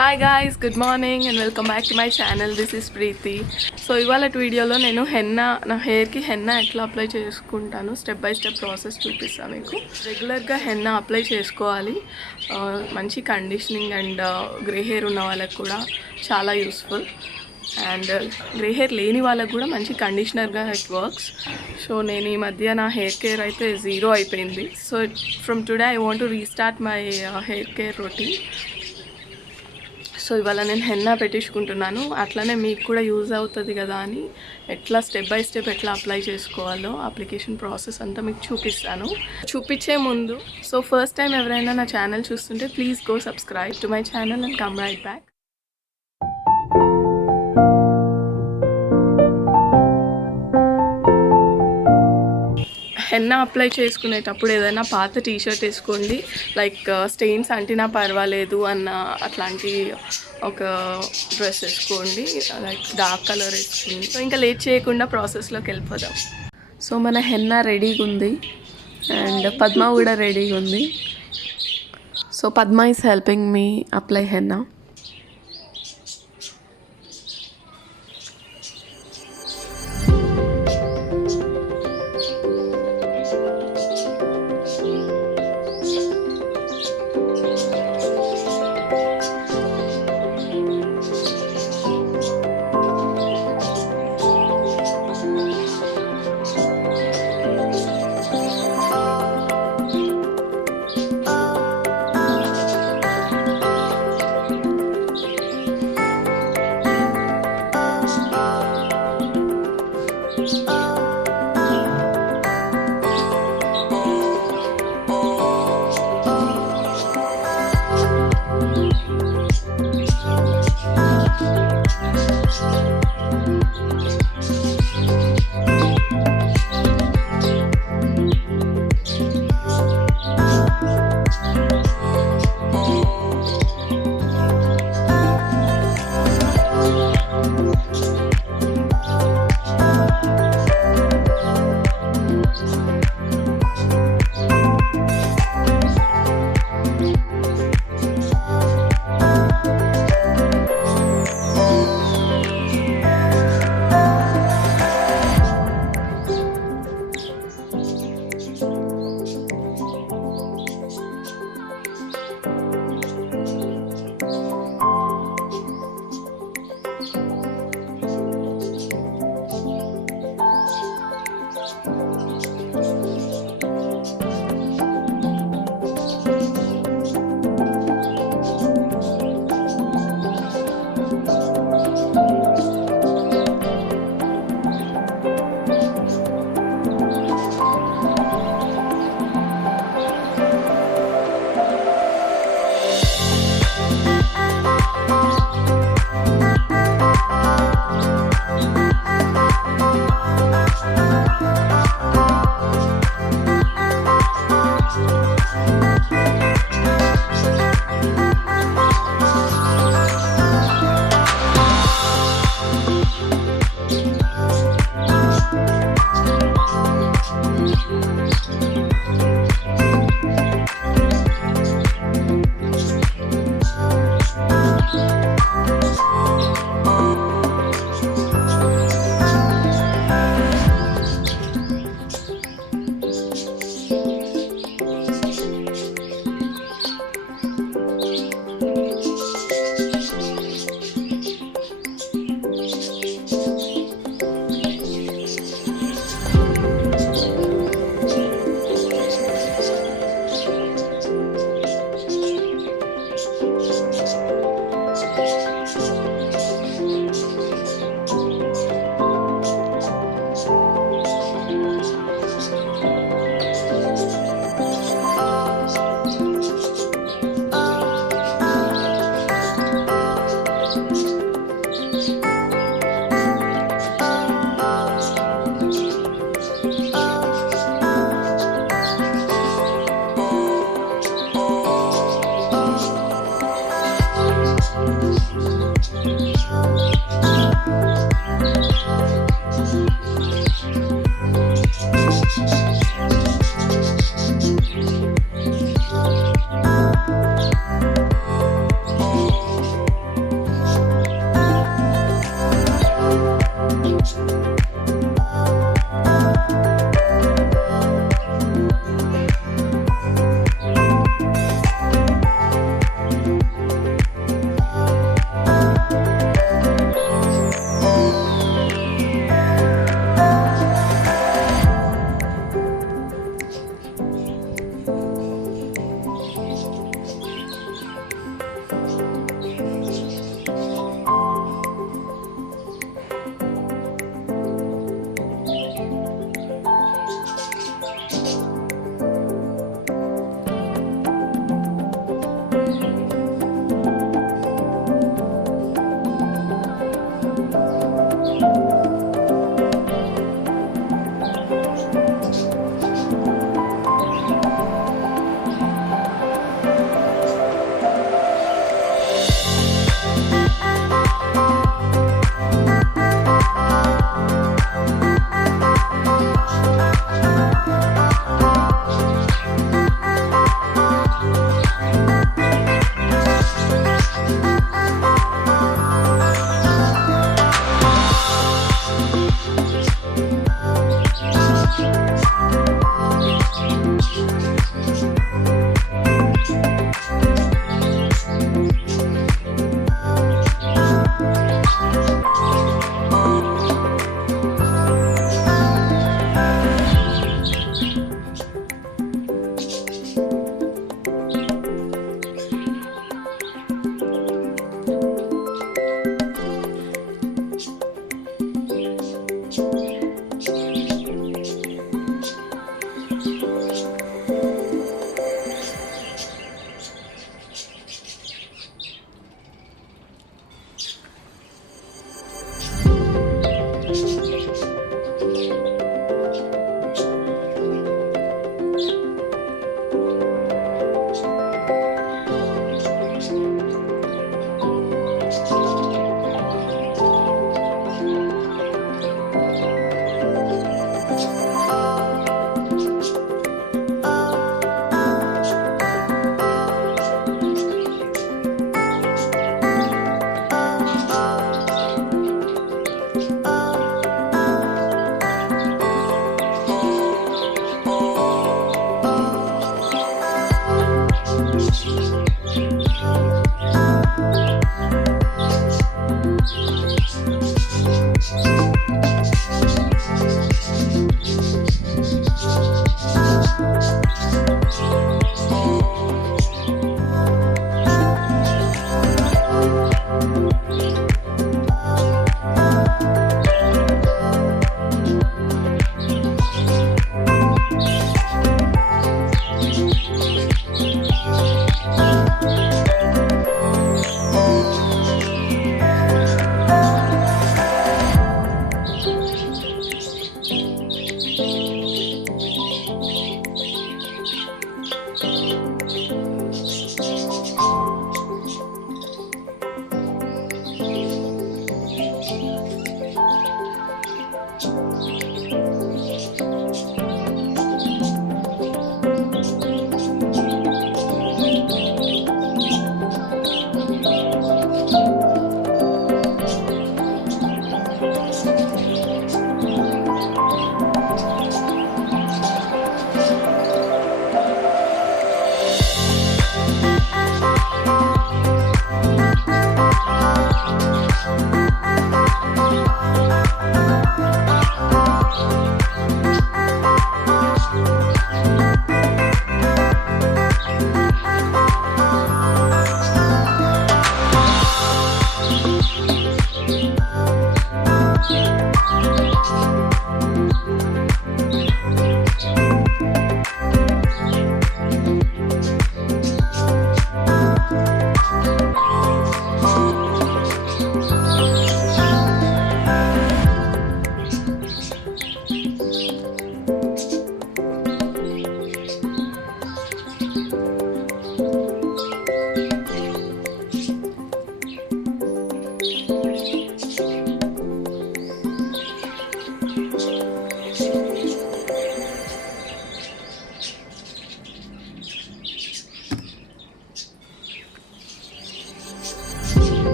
Hi guys, good morning and welcome back to my channel. This is Preethi. So ఇవాళ వీడియోలో నేను నా హెయిర్కి హెన్నా ఎట్లా అప్లై చేసుకుంటాను స్టెప్ బై స్టెప్ ప్రాసెస్ చూపిస్తాను మీకు. రెగ్యులర్గా హెన్నా అప్లై చేసుకోవాలి. మంచి కండిషనింగ్ అండ్ గ్రే హెయిర్ ఉన్న వాళ్ళకి కూడా చాలా యూస్ఫుల్, అండ్ గ్రే హెయిర్ లేని వాళ్ళకు కూడా మంచి కండిషనర్గా ఇట్ వర్క్స్. సో నేను ఈ మధ్య నా హెయిర్ కేర్ అయితే 0 అయిపోయింది. So from today I want to restart my hair care routine. So ఇవాళ నేను హెన్నా పెట్టించుకుంటున్నాను. అట్లనే మీకు కూడా యూజ్ అవుతుంది కదా అని ఎట్లా స్టెప్ బై స్టెప్ ఎట్లా అప్లై చేసుకోవాలో అప్లికేషన్ ప్రాసెస్ అంతా మీకు చూపిస్తాను. చూపించే ముందు సో ఫస్ట్ టైం ఎవరైనా నా ఛానల్ చూస్తుంటే please go subscribe to my channel and come right back. Henna apply చేసుకునేటప్పుడు ఏదైనా పాత టీషర్ట్ వేసుకోండి, లైక్ స్టెయిన్స్ అంటినా పర్వాలేదు అన్న అట్లాంటి ఒక డ్రెస్ వేసుకోండి, లైక్ డార్క్ కలర్ వేసుకోండి. సో ఇంకా లేట్ చేయకుండా ప్రాసెస్లోకి వెళ్ళిపోదాం. సో మన హెన్నా రెడీగా ఉంది అండ్ పద్మ కూడా రెడీగా ఉంది. సో Padma is helping me apply henna.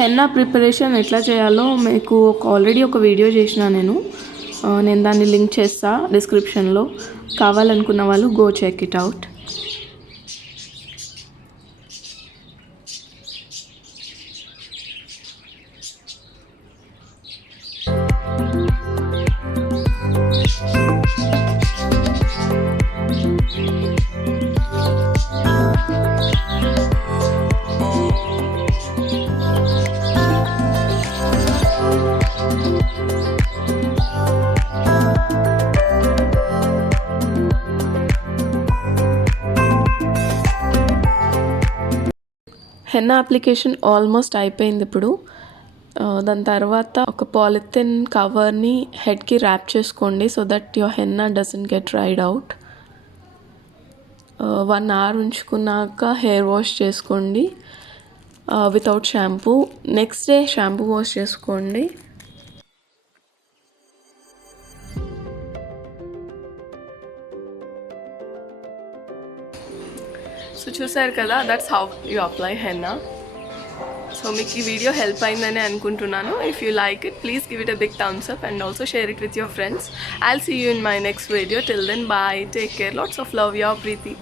Henna preparation ఎట్లా చేయాలో మీకు ఆల్రెడీ ఒక వీడియో చేసిన నేను దాన్ని లింక్ చేస్తా డిస్క్రిప్షన్లో. కావాలనుకున్న వాళ్ళు go check it out. Henna application almost అయిపోయింది ఇప్పుడు. దాని తర్వాత ఒక పాలిథిన్ కవర్ని హెడ్కి ర్యాప్ చేసుకోండి so that your henna doesn't get dried out. 1 hour ఉంచుకున్నాక హెయిర్ వాష్ చేసుకోండి without shampoo. Next day shampoo wash చేసుకోండి. సో చూసారు కదా, that's how you apply henna. So మీకు ఈ వీడియో హెల్ప్ అయిందని అనుకుంటున్నాను. If you like it, please give it a big thumbs up and also share it with your friends. I'll see you in my next video. Till then, bye, take care, lots of love, your Preethi.